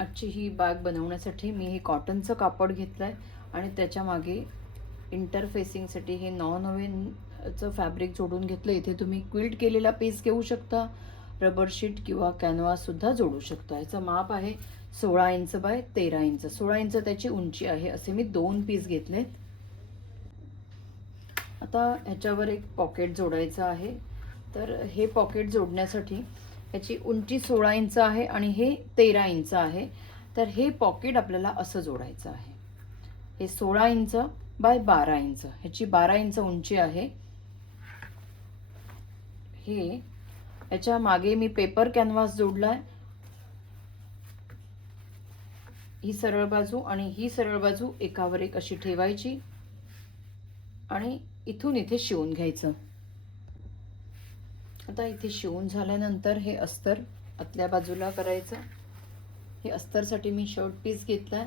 आजची ही बॅग बनवण्यासाठी मी हे कॉटनचं कापड घेतलं आहे आणि त्याच्यामागे इंटरफेसिंगसाठी हे नॉन ओव्हनचं फॅब्रिक जोडून घेतलं इथे तुम्ही क्विल्ट केलेला पीस घेऊ शकता रबर शीट किंवा कॅनव्हाससुद्धा जोडू शकता. ह्याचं माप आहे सोळा इंच बाय तेरा इंच सोळा इंच त्याची उंची आहे असे मी दोन पीस घेतलेत. आता ह्याच्यावर एक पॉकेट जोडायचं आहे. तर हे पॉकेट जोडण्यासाठी याची उंची सोळा इंच आहे आणि हे तेरा इंच आहे. तर हे पॉकेट आपल्याला असं जोडायचं आहे. हे सोळा इंच बाय बारा इंच ह्याची बारा इंच उंची आहे. हे याच्या मागे मी पेपर कॅनव्हास जोडलाय. ही सरळ बाजू आणि ही सरळ बाजू एकावर एक अशी ठेवायची आणि इथून इथे शिवून घ्यायचं. आता इथे शिवून झाल्यानंतर हे अस्तर आतल्या बाजूला करायचं. हे अस्तरसाठी मी शर्ट पीस घेतलाय.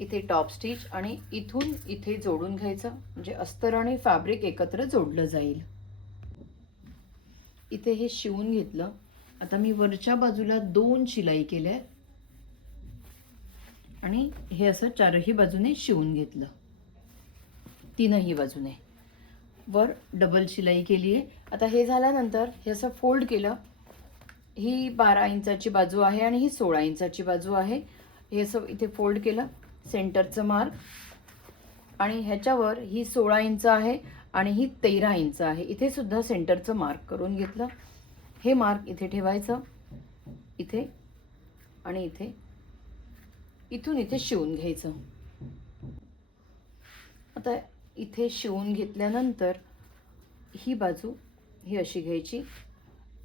इथे टॉप स्टिच आणि इथून इथे जोडून घ्यायचं. म्हणजे अस्तर आणि फॅब्रिक एकत्र जोडलं जाईल. इथे हे शिवून घेतलं. आता मी वरच्या बाजूला दोन शिलाई केल्या आणि हे असं चारही बाजूने शिवून घेतलं. तीनही बाजूने. वर डबल शिलाई केली आहे. आता हे झाल्यानंतर हे असं फोल्ड केलं. ही बारा इंचाची बाजू आहे आणि ही सोळा इंचाची बाजू आहे. हे असं इथे फोल्ड केलं. सेंटरचं मार्क आणि ह्याच्यावर ही सोळा इंच आहे आणि ही तेरा इंच आहे. इथे सुद्धा सेंटरचं मार्क करून घेतलं. हे मार्क इथे ठेवायचं. इथे आणि इथे. इथून इथे शिवून घ्यायचं. आता इथे शिवून घेतल्यानंतर ही बाजू ही अशी घ्यायची.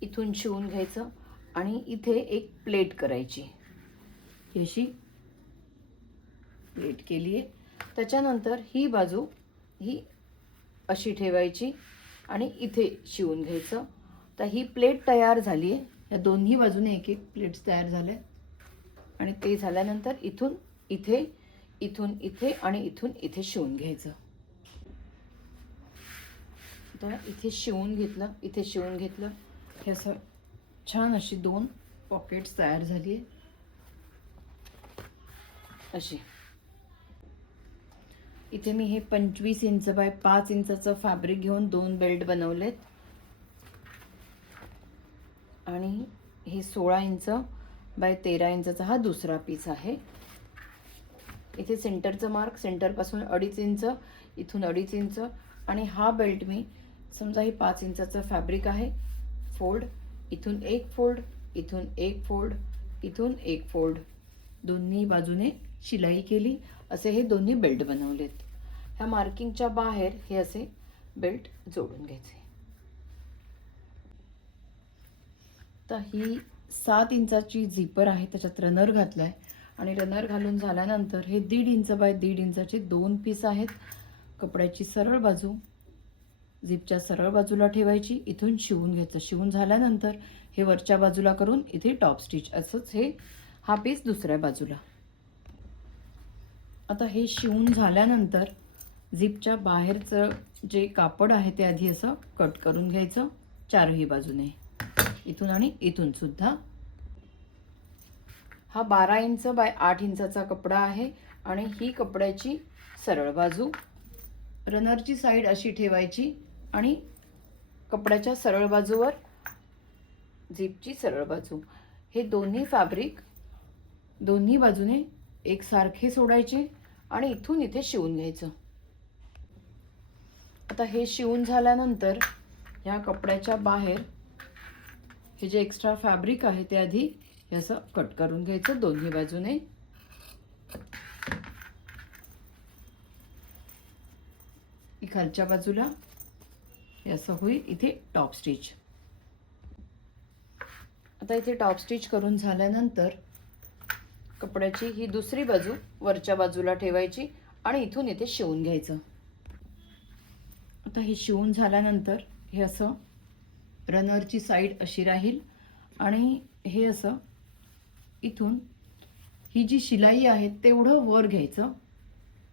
इथून शिवून घ्यायचं आणि इथे एक प्लेट करायची. ही अशी प्लेट केली आहे. त्याच्यानंतर ही बाजू ही अशी ठेवायची आणि इथे शिवून घ्यायचं. तर ही प्लेट तयार झाली आहे. या दोन्ही बाजूने एक एक प्लेट्स तयार झाल्या. आणि ते झाल्यानंतर इथून इथे इथून इथे आणि इथून इथे शिवून घ्यायचं. तर इथे शिवून घेतलं इथे शिवून घेतलं. हे असं छान अशी दोन पॉकेट्स तयार झाली आहे अशी. इथे मी हे पंचवीस इंच बाय पाच इंचाचं फॅब्रिक घेऊन दोन बेल्ट बनवलेत. आणि हे सोळा इंच बाय तेरा इंचाचा हा दुसरा पीस आहे. इथे सेंटरचं मार्क सेंटरपासून अडीच इंच इथून अडीच इंच. आणि हा बेल्ट मी समजा ही पाच इंचाचं फॅब्रिक आहे. फोल्ड इथून एक फोल्ड इथून एक फोल्ड इथून एक फोल्ड दोन्ही बाजूने शिलाई केली. असे हे दोन्ही बेल्ट बनवलेत. ह्या मार्किंगच्या बाहेर हे असे बेल्ट जोडून घ्यायचे. तर ही सात इंचाची झिपर आहे त्याच्यात रनर घातला आहे आणि रनर घालून झाल्यानंतर हे दीड इंच बाय दीड इंचाचे दोन पीस आहेत. कपड्याची सरळ बाजू झिपच्या सरळ बाजूला ठेवायची इथून शिवून घ्यायचं. शिवून झाल्यानंतर हे वरच्या बाजूला करून इथे टॉप स्टिच असंच हे हा पीस दुसऱ्या बाजूला. आता हे शिवून झाल्यानंतर झिपच्या बाहेरचं जे कापड आहे ते आधी असं कट करून घ्यायचं चारही बाजूने. इथून आणि इथून सुद्धा. हा बारा इंच बाय आठ इंचाचा कपडा आहे आणि ही कपड्याची सरळ बाजू. रनरची साईड अशी ठेवायची. आणि कपड्याच्या सरळ बाजूवर झिपची सरळ बाजू हे दोन्ही फॅब्रिक दोन्ही बाजूने एकसारखे सोडायचे आणि इथून इथे शिवून घ्यायचं. आता हे शिवून झाल्यानंतर ह्या कपड्याच्या बाहेर हे जे एक्स्ट्रा फॅब्रिक आहे ते आधी हे असं कट करून घ्यायचं दोन्ही बाजूने. खालच्या बाजूला हे असं होईल. इथे टॉप स्टिच आता इथे टॉप स्टिच करून झाल्यानंतर कपड्याची ही दुसरी बाजू वरच्या बाजूला ठेवायची आणि इथून इथे शिवून घ्यायचं. आता हे शिवून झाल्यानंतर हे असं रनरची साईड अशी राहील आणि हे असं इथून ही जी शिलाई आहे तेवढं वर घ्यायचं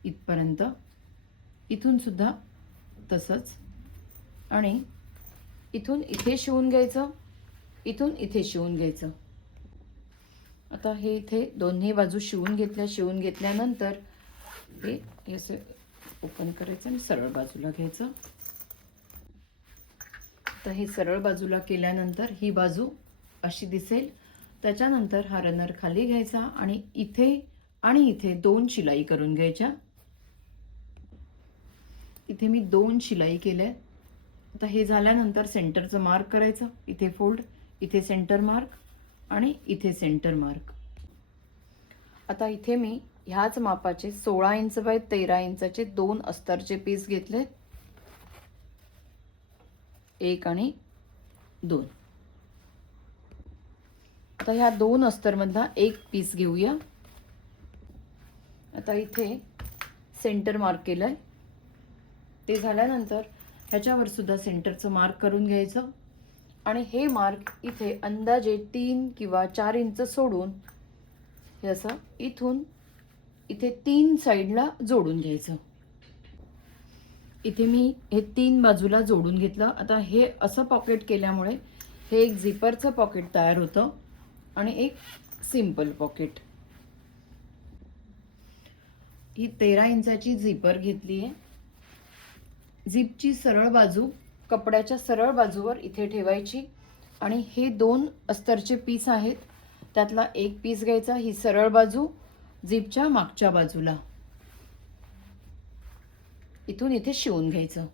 इथपर्यंत. इथून सुद्धा तसंच आणि इथून इथे शिवून घ्यायचं इथून इथे शिवून घ्यायचं. आता हे इथे दोन्ही बाजू शिवून घेतल्या शिवून घेतल्यानंतर हे असं ओपन करायचं आणि सरळ बाजूला घ्यायचं. तर हे सरळ बाजूला केल्यानंतर ही बाजू अशी दिसेल. त्याच्यानंतर हा रनर खाली घ्यायचा आणि इथे आणि इथे दोन शिलाई करून घ्यायच्या. इथे मी दोन शिलाई केल्या. आता हे झाल्यानंतर सेंटरचं मार्क करायचं. इथे फोल्ड इथे सेंटर मार्क आणि इथे सेंटर मार्क आता इथे मी ह्याच मापाचे सोळा इंच बाय तेरा इंचाचे दोन अस्तरचे पीस घेतले. एक आणि दोन. आता ह्या दोन अस्तरमधला एक पीस घेऊया. आता इथे सेंटर मार्क केलंय. ते झाल्यानंतर ह्याच्यावर सुद्धा सेंटरचं मार्क करून घ्यायचं. आणि हे मार्क इथे अंदाजे तीन किंवा चार इंच सोडून हे असं इथून इथे तीन साईडला जोडून घ्यायचं. इथे मी हे तीन बाजूला जोडून घेतलं. आता हे असं पॉकेट केल्यामुळे हे एक झिपरचं पॉकेट तयार होतं आणि एक सिंपल पॉकेट. ही तेरा इंचाची झिपर घेतली आहे झिपची सरळ बाजू कपड्याच्या सरळ बाजूवर इथे ठेवायची. आणि हे दोन अस्तरचे पीस आहेत. त्यातला एक पीस घ्यायचा ही सरळ बाजू झिपच्या मागच्या बाजूला. इथून इथे शिवून घ्यायचं.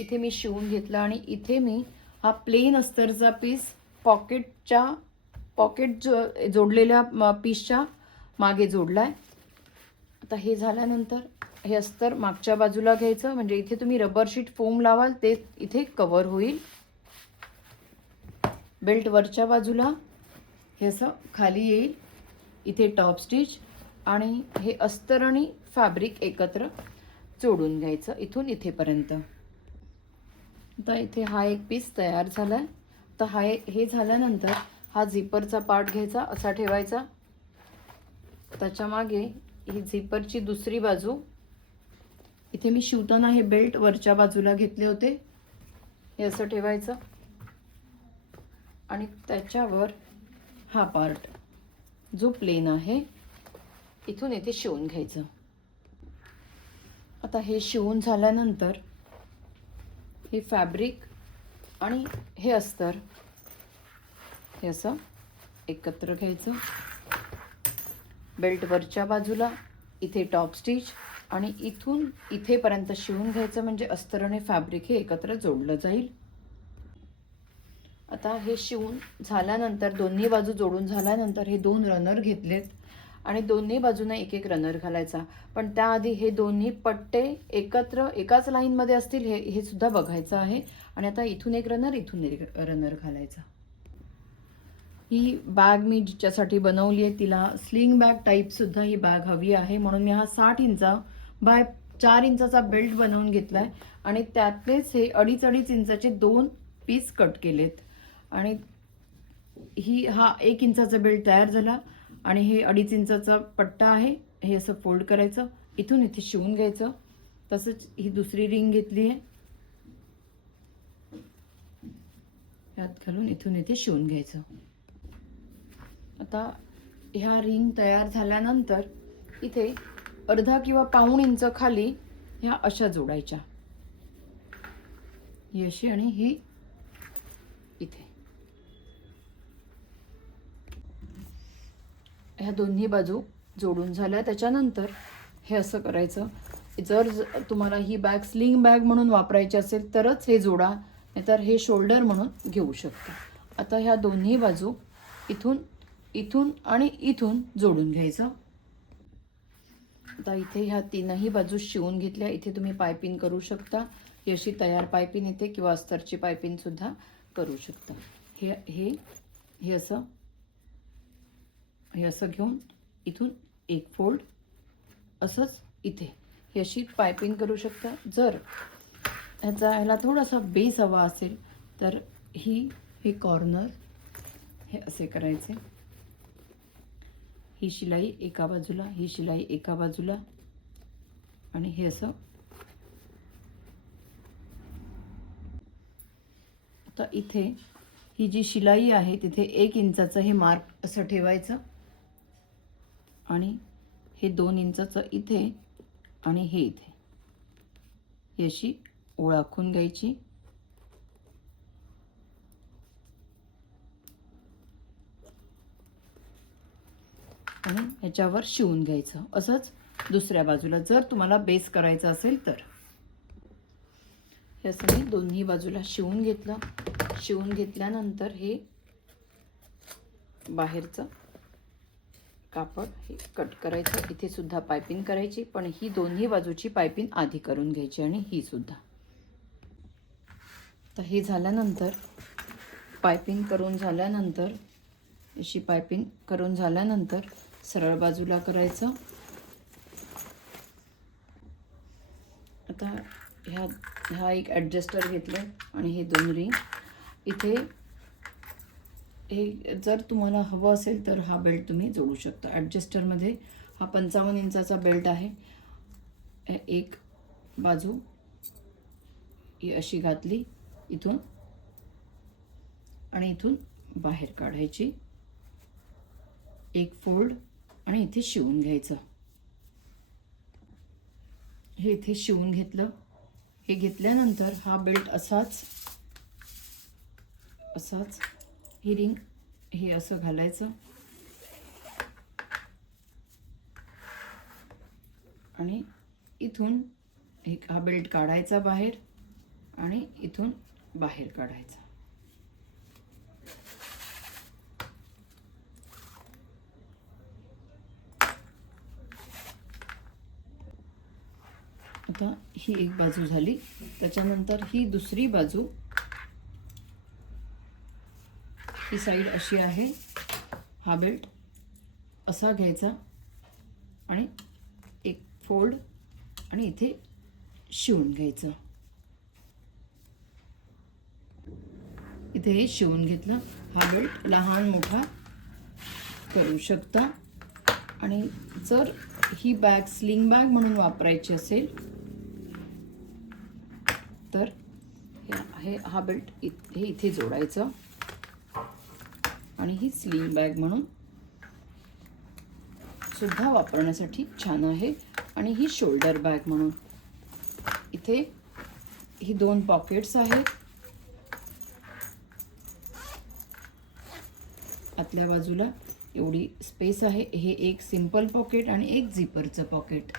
इथे मी शिवून घेतलं आणि इथे मी हा प्लेन अस्तरचा पीस पॉकेटच्या पॉकेट जो जोडलेल्या पीसच्या मागे जोडलाय. आता हे झाल्यानंतर हे अस्तर मागच्या बाजूला घ्यायचं. म्हणजे इथे तुम्ही रबर शीट फोम लावाल ते इथे कवर होईल. बेल्ट वरच्या बाजूला हे असं खाली येईल. इथे टॉप स्टिच आणि हे अस्तर आणि फॅब्रिक एकत्र जोडून घ्यायचं इथून इथेपर्यंत. आता इथे हा एक पीस तयार झाला आहे तर हा हे झाल्यानंतर हा झिपरचा पार्ट घ्यायचा असा ठेवायचा. त्याच्यामागे ही झिपरची दुसरी बाजू. इथे मी शिवताना हे बेल्ट वरच्या बाजूला घेतले होते. हे असं ठेवायचं. आणि त्याच्यावर हा पार्ट जो प्लेन आहे इथून इथे शिवून घ्यायचं. आता हे शिवून झाल्यानंतर हे फॅब्रिक आणि हे अस्तर हे असं एकत्र घ्यायचं. बेल्ट वरच्या बाजूला इथे टॉप स्टिच आणि इथून इथेपर्यंत शिवून घ्यायचं म्हणजे अस्तर आणि फॅब्रिक हे एकत्र जोडलं जाईल. आता हे शिवून झाल्यानंतर दोन्ही बाजू जोडून झाल्यानंतर हे दोन रनर घेतलेत आणि दोन्ही बाजूने एक एक रनर घालायचा. पण त्याआधी हे दोन्ही पट्टे एकत्र एकाच लाईनमध्ये असतील हे हे सुद्धा बघायचं आहे. आणि आता इथून एक रनर इथून एक रनर घालायचा. ही बॅग मी जिच्यासाठी बनवली आहे तिला स्लिंग बॅग टाईपसुद्धा ही बॅग हवी आहे. म्हणून मी हा साठ इंचा बाय चार इंचाचा बेल्ट बनवून घेतला आहे आणि त्यातलेच हे अडीच अडीच इंचाचे दोन पीस कट केलेत. आणि ही हा एक इंचाचा बेल्ट तयार झाला. आणि हे अडीच इंचाचा पट्टा आहे. हे असं फोल्ड करायचं. इथून इथे शिवून घ्यायचं. तसंच ही दुसरी रिंग घेतली आहे. यात घालून इथून इथे शिवून घ्यायचं. आता ह्या रिंग तयार झाल्यानंतर इथे अर्धा किंवा पाऊण इंच खाली ह्या अशा जोडायच्या. ही अशी आणि ही इथे. ह्या दोन्ही बाजू जोडून झाल्या. त्याच्यानंतर हे असं करायचं. जर तुम्हाला ही बॅग स्लिंग बॅग म्हणून वापरायची असेल तरच हे जोडा नाहीतर हे शोल्डर म्हणून घेऊ शकता. आता ह्या दोन्ही बाजू इथून इथून आणि इथून जोडून घ्यायचं. आता इथे ह्या तीनही बाजू शिवून घेतल्या. इथे तुम्ही पायपिंग करू शकता. ही अशी तयार पायपिंग येते किंवा अस्तरची पायपिंग सुद्धा करू शकता. हे हे हे असं. हे असं घेऊन इथून एक फोल्ड असंच इथे. ही अशी पायपिंग करू शकता. जर ह्याचा ह्याला थोडासा बेस हवा असेल तर ही हे कॉर्नर हे असे करायचे. ही शिलाई एका बाजूला ही शिलाई एका बाजूला. आणि हे असं. आता इथे ही जी शिलाई आहे तिथे एक इंचाचं हे मार्क असं ठेवायचं. आणि हे दोन इंचाचं इथे आणि हे इथे. ही अशी घ्यायची. आणि ह्याच्यावर शिवून घ्यायचं. असंच दुसऱ्या बाजूला जर तुम्हाला बेस करायचं असेल तर. हे असं मी दोन्ही बाजूला शिवून घेतलं. शिवून घेतल्यानंतर हे बाहेरचं कापड हे कट करायचं. इथे सुद्धा पायपिंग करायची. पण ही दोन्ही बाजूची पायपिंग आधी करून घ्यायची आणि ही सुद्धा. तर हे झाल्यानंतर पायपिंग करून झाल्यानंतर अशी पायपिंग करून झाल्यानंतर सरळ बाजूला करायचं. आता ह्या हा एक ॲडजस्टर घेतलं आणि हे दोन रिंग इथे हे जर तुम्हाला हवं असेल तर हा बेल्ट तुम्ही जोडू शकता. ॲडजस्टरमध्ये हा पंचावन्न इंचाचा बेल्ट आहे. हे एक बाजू ही अशी घातली इथून आणि इथून बाहेर काढायची. एक फोल्ड आणि इथे शिवून घ्यायचं. हे इथे शिवून घेतलं. हे घेतल्यानंतर हा बेल्ट असाच असाच. ही रिंग हे असं घालायचं. आणि इथून एक हा बेल्ट काढायचा बाहेर आणि इथून बाहेर काढायचा. आता ही एक बाजू झाली. त्याच्यानंतर ही दुसरी बाजू. ही साईड अशी आहे. हा बेल्ट असा घ्यायचा आणि एक फोल्ड आणि इथे शिवून घ्यायचं. इथे हे शिवून घेतलं. हा बेल्ट लहान मोठा करू शकता. आणि जर ही बॅग स्लिंग बॅग म्हणून वापरायची असेल तर हे हा बेल्ट इत हे इथे जोडायचं. आणि ही स्लिंग बॅग म्हणून सुद्धा वापरण्यासाठी छान आहे. आणि ही शोल्डर बॅग म्हणून. इथे ही दोन पॉकेट्स आहेत. आतल्या बाजूला एवढी स्पेस आहे. हे एक सिंपल पॉकेट आणि एक झिपरचं पॉकेट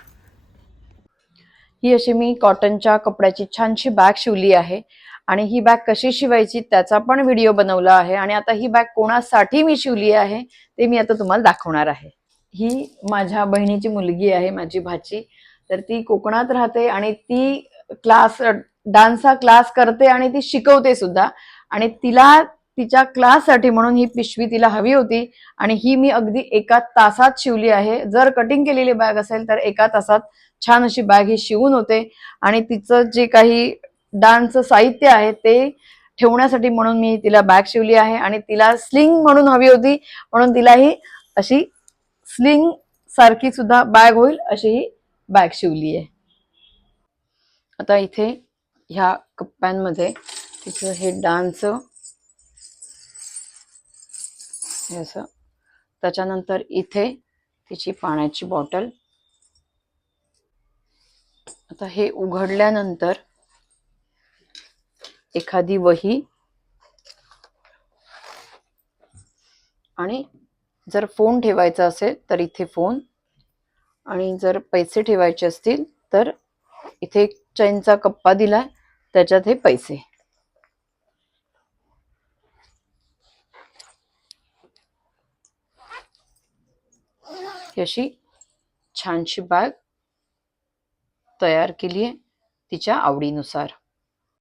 ही अशी मी कॉटनच्या कपड्याची छानशी बॅग शिवली आहे. आणि ही बॅग कशी शिवायची त्याचा पण व्हिडिओ बनवला आहे. आणि आता ही बॅग कोणासाठी मी शिवली आहे ते मी आता तुम्हाला दाखवणार आहे. ही माझ्या बहिणीची मुलगी आहे माझी भाची. तर ती कोकणात राहते आणि ती क्लास डान्सचा क्लास करते आणि ती शिकवते सुद्धा. आणि तिला तिच्या क्लाससाठी म्हणून ही पिशवी तिला हवी होती. आणि ही मी अगदी एका तासात शिवली आहे. जर कटिंग केलेली बॅग असेल तर एका तासात छान अशी बॅग ही शिवून होते. आणि तिचं जे काही डान्सचं साहित्य आहे ते ठेवण्यासाठी म्हणून मी तिला बॅग शिवली आहे. आणि तिला स्लिंग म्हणून हवी होती म्हणून तिला ही अशी स्लिंग सारखी सुद्धा बॅग होईल अशी ही बॅग शिवली आहे. आता इथे ह्या कप्प्यांमध्ये तिचं हे डान्स असं. त्याच्यानंतर इथे तिची पाण्याची बॉटल आता हे उघडल्यानंतर एखादी वही आणि जर फोन ठेवायचा असेल तर इथे फोन आणि जर पैसे ठेवायचे असतील तर इथे एक चैनचा कप्पा दिलाय त्याच्यात हे पैसे. अशी छानशी बॅग तयार केली आहे तिच्या आवडीनुसार.